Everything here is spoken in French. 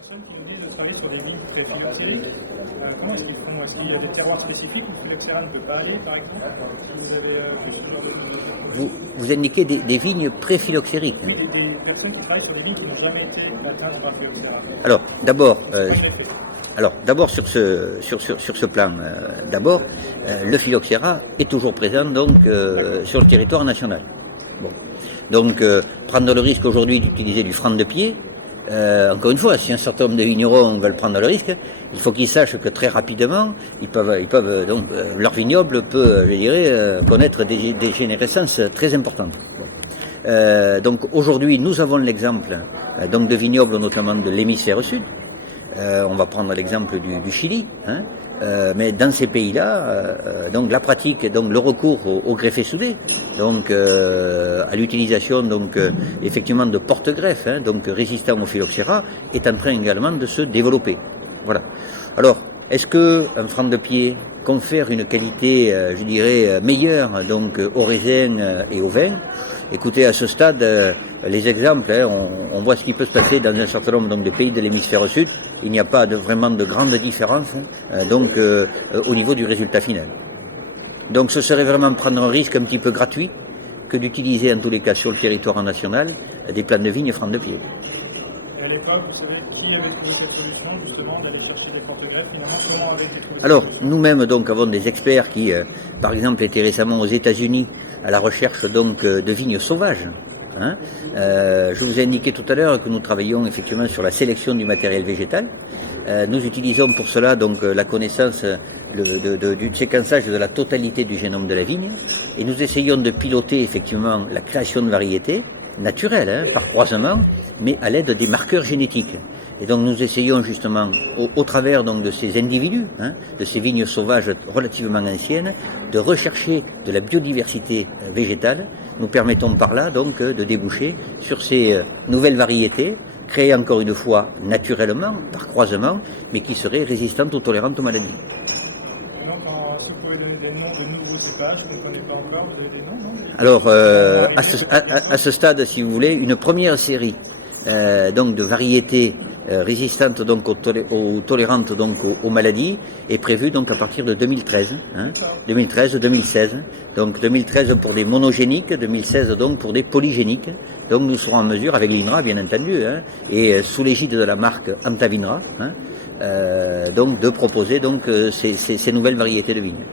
personnes qui nous disent de travailler sur des vignes très phylloxériques. Comment est-ce qu'ils font? Est-ce qu'il y a des terroirs spécifiques où le phylloxéra ne peut pas aller, par exemple? Vous avez vous indiquez des vignes pré-phylloxériques. Hein. des personnes qui travaillent sur des vignes qui n'ont jamais été atteintes par phylloxéra. Alors d'abord sur ce plan, le phylloxéra est toujours présent donc sur le territoire national. Bon. Donc prendre le risque aujourd'hui d'utiliser du franc de pied, encore une fois, si un certain nombre de vignerons veulent prendre le risque, il faut qu'ils sachent que très rapidement, ils peuvent donc leur vignoble peut, je dirais, connaître des dégénérescences très importantes. Donc aujourd'hui, nous avons l'exemple donc de vignobles notamment de l'hémisphère sud. On va prendre l'exemple du Chili, hein, mais dans ces pays-là, donc la pratique, donc le recours au greffé soudé, donc à l'utilisation donc effectivement de porte-greffes, hein, donc résistants au phylloxéra, est en train également de se développer. Voilà. Alors, est-ce que un franc de pied confère une qualité, je dirais, meilleure donc au raisin et au vin? Écoutez, à ce stade, les exemples, hein, on voit ce qui peut se passer dans un certain nombre donc, de pays de l'hémisphère sud. Il n'y a pas vraiment de grande différence donc au niveau du résultat final. Donc ce serait vraiment prendre un risque un petit peu gratuit que d'utiliser en tous les cas sur le territoire national des plants de vigne francs de pied. Et à l'époque, vous savez qui avait pris cette solution justement d'aller chercher des porte-greffes, finalement, comment avec des... Alors, nous-mêmes donc avons des experts qui, par exemple, étaient récemment aux États-Unis à la recherche donc de vignes sauvages. Hein. Je vous ai indiqué tout à l'heure que nous travaillons effectivement sur la sélection du matériel végétal. Nous utilisons pour cela donc la connaissance du séquençage de la totalité du génome de la vigne et nous essayons de piloter effectivement la création de variétés naturelles, hein, par croisement, mais à l'aide des marqueurs génétiques. Et donc nous essayons justement, au travers donc de ces individus, hein, de ces vignes sauvages relativement anciennes, de rechercher de la biodiversité végétale. Nous permettons par là donc de déboucher sur ces nouvelles variétés, créées encore une fois naturellement, par croisement, mais qui seraient résistantes ou tolérantes aux maladies. Si vous pouvez donner des noms de nouveaux cépages, vous ne connaissez pas encore, vous avez des noms, non? Alors, à ce stade, si vous voulez, une première série donc de variétés résistantes donc aux tolérantes donc aux maladies est prévue donc à partir de 2013, hein, 2013-2016. Donc 2013 pour des monogéniques, 2016 donc pour des polygéniques. Donc nous serons en mesure avec l'INRA bien entendu, hein, et sous l'égide de la marque Antavinra, hein, donc de proposer donc ces nouvelles variétés de vignes.